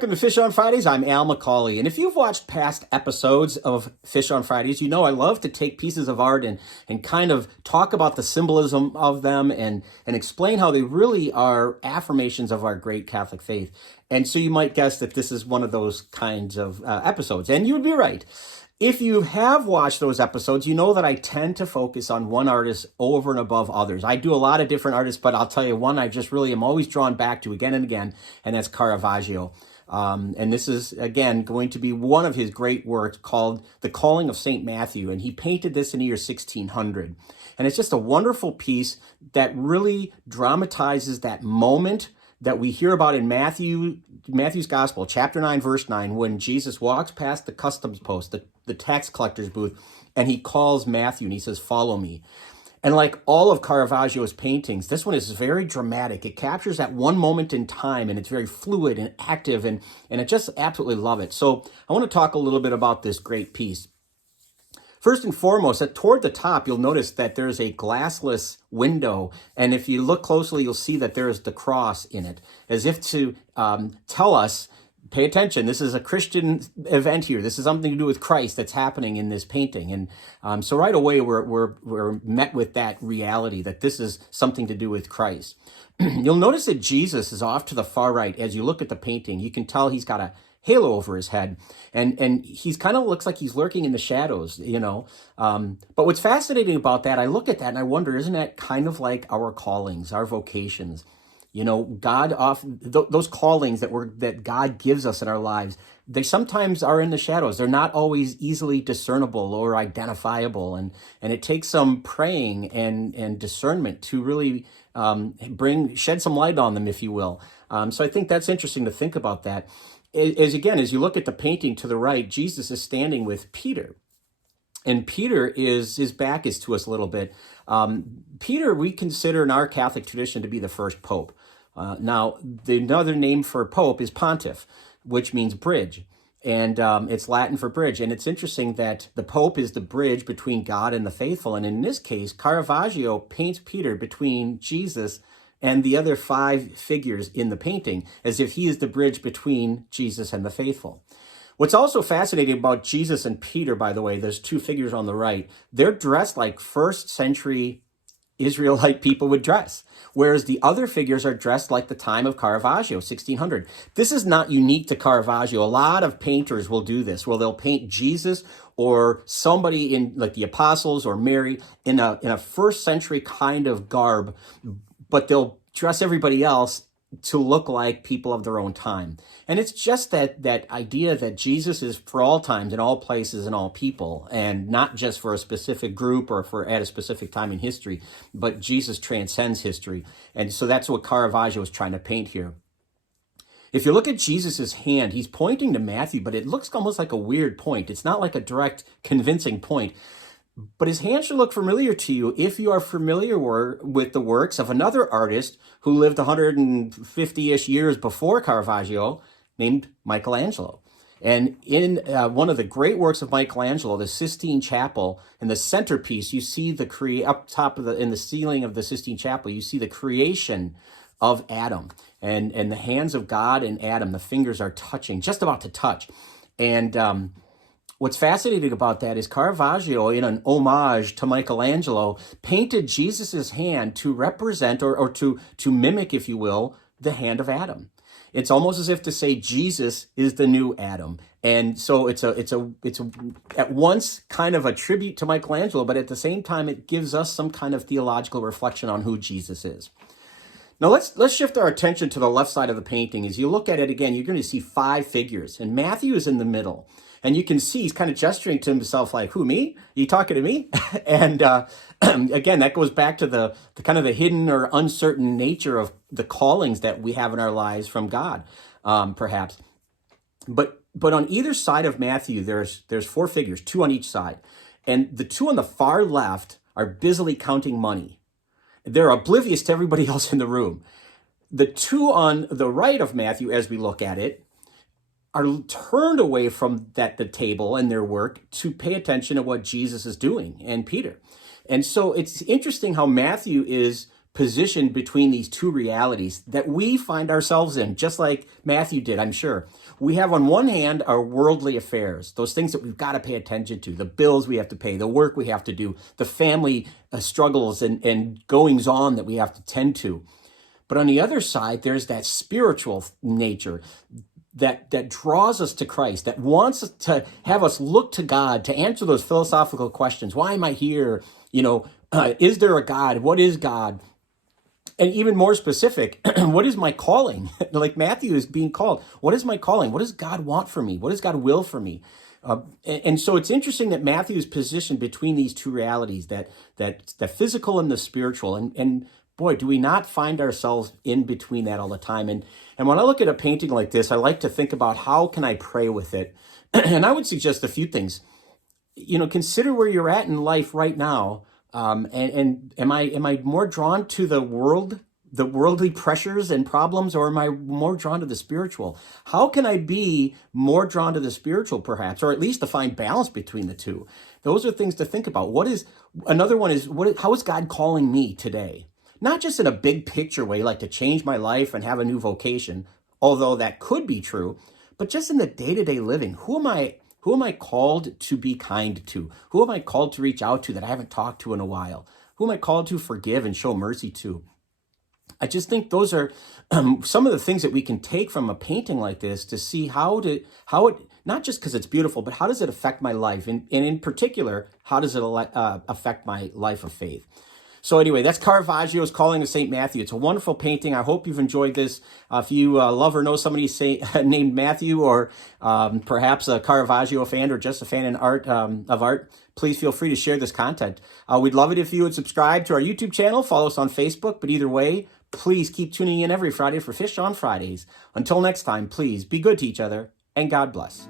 Welcome to Fish on Fridays. I'm Al McCauley. And if you've watched past episodes of Fish on Fridays, you know I love to take pieces of art and kind of talk about the symbolism of them and explain how they really are affirmations of our great Catholic faith. And so you might guess that this is one of those kinds of episodes. And you would be right. If you have watched those episodes, you know that I tend to focus on one artist over and above others. I do a lot of different artists, but I'll tell you one I just really am always drawn back to again and again, and that's Caravaggio. And this is, again, going to be one of his great works called The Calling of St. Matthew. And he painted this in the year 1600. And it's just a wonderful piece that really dramatizes that moment that we hear about in Matthew's Gospel, chapter 9, verse 9, when Jesus walks past the customs post, the tax collector's booth, and he calls Matthew and he says, "Follow me." And like all of Caravaggio's paintings, this one is very dramatic. It captures that one moment in time, and it's very fluid and active, and I just absolutely love it. So I want to talk a little bit about this great piece. First and foremost, toward the top, you'll notice that there's a glassless window. And if you look closely, you'll see that there is the cross in it, as if to tell us, pay attention, this is a Christian event here. This is something to do with Christ that's happening in this painting. And so right away, we're met with that reality that this is something to do with Christ. You'll notice that Jesus is off to the far right. As you look at the painting, you can tell he's got a halo over his head, and he's kind of looks like he's lurking in the shadows, you know. But what's fascinating about that, I look at that and I wonder, isn't that kind of like our callings, our vocations? You know, God those callings that God gives us in our lives, they sometimes are in the shadows. They're not always easily discernible or identifiable, and it takes some praying and discernment to really shed some light on them, if you will. So I think that's interesting to think about that. As you look at the painting to the right, Jesus is standing with Peter. And Peter his back is to us a little bit. Peter, we consider in our Catholic tradition to be the first pope. Now, another name for pope is pontiff, which means bridge. And it's Latin for bridge. And it's interesting that the pope is the bridge between God and the faithful. And in this case, Caravaggio paints Peter between Jesus and the other five figures in the painting, as if he is the bridge between Jesus and the faithful. What's also fascinating about Jesus and Peter, by the way, there's two figures on the right. They're dressed like first century Israelite people would dress, whereas the other figures are dressed like the time of Caravaggio, 1600. This is not unique to Caravaggio. A lot of painters will do this, where they'll paint Jesus or somebody in like the apostles or Mary in a first century kind of garb, but they'll dress everybody else to look like people of their own time. And it's just that idea that Jesus is for all times, in all places, and all people, and not just for a specific group or for at a specific time in history, but Jesus transcends history. And so that's what Caravaggio is trying to paint here. If you look at Jesus's hand, he's pointing to Matthew, but it looks almost like a weird point. It's not like a direct, convincing point. But his hand should look familiar to you if you are familiar with the works of another artist who lived 150-ish years before Caravaggio, named Michelangelo. And in one of the great works of Michelangelo, the Sistine Chapel, in the centerpiece, you see up top in the ceiling of the Sistine Chapel, you see the creation of Adam, and the hands of God and Adam. The fingers are touching, just about to touch, and what's fascinating about that is Caravaggio, in an homage to Michelangelo, painted Jesus's hand to represent or to mimic, if you will, the hand of Adam. It's almost as if to say Jesus is the new Adam. And so it's at once kind of a tribute to Michelangelo, but at the same time, it gives us some kind of theological reflection on who Jesus is. Now let's shift our attention to the left side of the painting. As you look at it again, you're going to see five figures, and Matthew is in the middle. And you can see he's kind of gesturing to himself like, who, me? Are you talking to me? And again, that goes back to the kind of the hidden or uncertain nature of the callings that we have in our lives from God, perhaps. But on either side of Matthew, there's four figures, two on each side. And the two on the far left are busily counting money. They're oblivious to everybody else in the room. The two on the right of Matthew, as we look at it, are turned away from the table and their work to pay attention to what Jesus is doing, and Peter. And so it's interesting how Matthew is positioned between these two realities that we find ourselves in, just like Matthew did, I'm sure. We have on one hand our worldly affairs, those things that we've got to pay attention to, the bills we have to pay, the work we have to do, the family struggles and goings on that we have to tend to. But on the other side, there's that spiritual nature that draws us to Christ, that wants us to have us look to God to answer those philosophical questions. Why am I here? Is there a God? What is God? And even more specific, what is my calling? Like Matthew is being called. What is my calling? What does God want for me? What does God will for me? And so it's interesting that Matthew is positioned between these two realities, that the physical and the spiritual. And boy, do we not find ourselves in between that all the time. And when I look at a painting like this, I like to think about how can I pray with it? And I would suggest a few things. Consider where you're at in life right now. And am I more drawn to the worldly pressures and problems, or am I more drawn to the spiritual? How can I be more drawn to the spiritual, perhaps, or at least to find balance between the two? Those are things to think about. Another one is, how is God calling me today? Not just in a big picture way, like to change my life and have a new vocation, although that could be true, but just in the day-to-day living. Who am I called to be kind to? Who am I called to reach out to that I haven't talked to in a while? Who am I called to forgive and show mercy to? I just think those are some of the things that we can take from a painting like this to see how it, not just because it's beautiful, but how does it affect my life? And in particular, how does it affect my life of faith? So anyway, that's Caravaggio's Calling of St. Matthew. It's a wonderful painting. I hope you've enjoyed this. If you love or know somebody named Matthew, or perhaps a Caravaggio fan, or just a fan of art, please feel free to share this content. We'd love it if you would subscribe to our YouTube channel, follow us on Facebook, but either way, please keep tuning in every Friday for Fish on Fridays. Until next time, please be good to each other, and God bless.